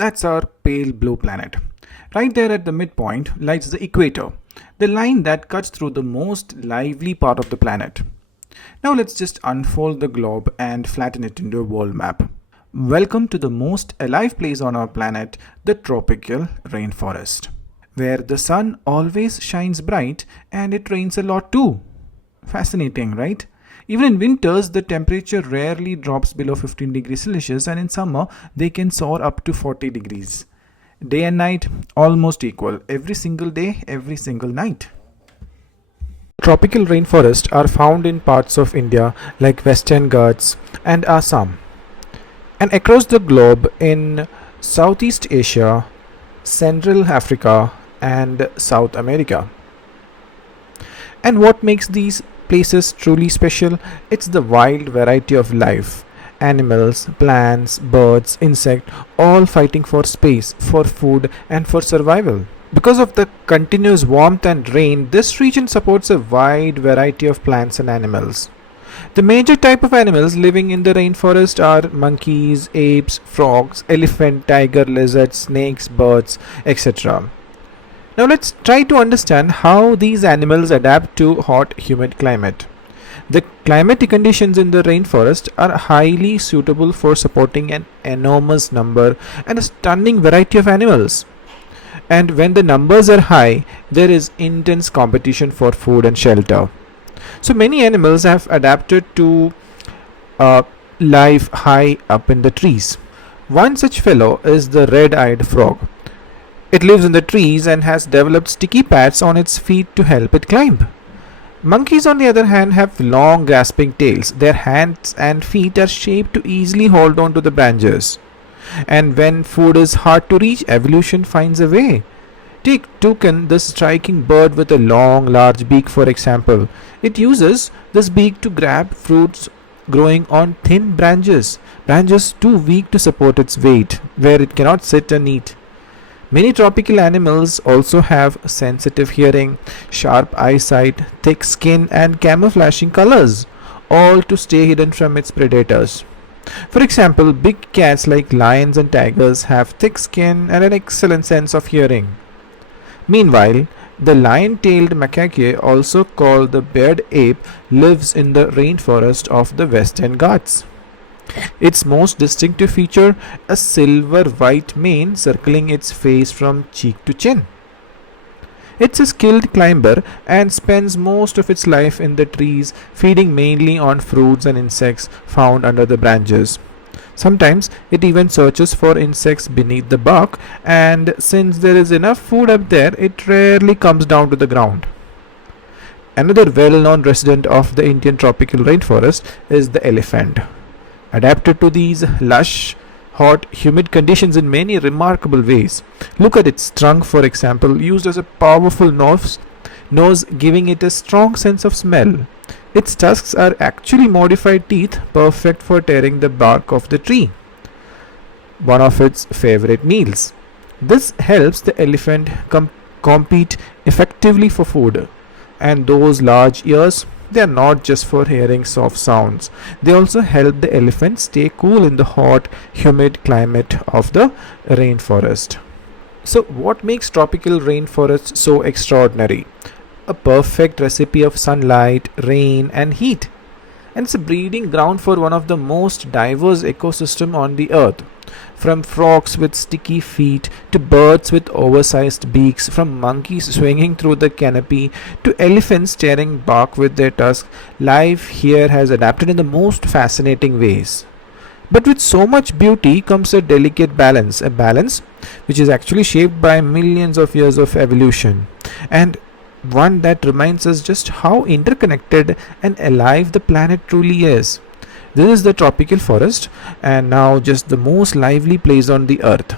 That's our pale blue planet. Right there at the midpoint lies the equator, the line that cuts through the most lively part of the planet. Now let's just unfold the globe and flatten it into a world map. Welcome to the most alive place on our planet, the tropical rainforest, where the sun always shines bright and it rains a lot too. Fascinating, right? Even in winters, the temperature rarely drops below 15 degrees Celsius, and in summer, they can soar up to 40 degrees. Day and night almost equal, every single day, every single night. Tropical rainforests are found in parts of India like Western Ghats and Assam, and across the globe in Southeast Asia, Central Africa, and South America. And what makes these places truly special? It's the wild variety of life. Animals, plants, birds, insects, all fighting for space, for food, and for survival. Because of the continuous warmth and rain, this region supports a wide variety of plants and animals. The major type of animals living in the rainforest are monkeys, apes, frogs, elephant, tiger, lizards, snakes, birds, etc. Now let's try to understand how these animals adapt to hot, humid climate. The climatic conditions in the rainforest are highly suitable for supporting an enormous number and a stunning variety of animals. And when the numbers are high, there is intense competition for food and shelter. So many animals have adapted to life high up in the trees. One such fellow is the red-eyed frog. It lives in the trees and has developed sticky pads on its feet to help it climb. Monkeys, on the other hand, have long grasping tails. Their hands and feet are shaped to easily hold on to the branches. And when food is hard to reach, evolution finds a way. Take toucan, the striking bird with a long, large beak, for example. It uses this beak to grab fruits growing on thin branches too weak to support its weight, where it cannot sit and eat. Many tropical animals also have sensitive hearing, sharp eyesight, thick skin, and camouflaging colors, all to stay hidden from its predators. For example, big cats like lions and tigers have thick skin and an excellent sense of hearing. Meanwhile, the lion-tailed macaque, also called the bearded ape, lives in the rainforest of the Western Ghats. Its most distinctive feature, a silver-white mane circling its face from cheek to chin. It's a skilled climber and spends most of its life in the trees, feeding mainly on fruits and insects found under the branches. Sometimes it even searches for insects beneath the bark, and since there is enough food up there, it rarely comes down to the ground. Another well-known resident of the Indian tropical rainforest is the elephant. Adapted to these lush, hot, humid conditions in many remarkable ways. Look at its trunk, for example, used as a powerful nose giving it a strong sense of smell. Its tusks are actually modified teeth, perfect for tearing the bark of the tree, one of its favorite meals. This helps the elephant compete effectively for food. And those large ears, they are not just for hearing soft sounds. They also help the elephant stay cool in the hot, humid climate of the rainforest. So, what makes tropical rainforests so extraordinary? A perfect recipe of sunlight, rain, and heat. And it's a breeding ground for one of the most diverse ecosystems on the earth. From frogs with sticky feet to birds with oversized beaks, from monkeys swinging through the canopy to elephants tearing bark with their tusks, life here has adapted in the most fascinating ways. But with so much beauty comes a delicate balance, a balance which is actually shaped by millions of years of evolution, and one that reminds us just how interconnected and alive the planet truly is. This is the tropical forest, and now just the most lively place on the earth.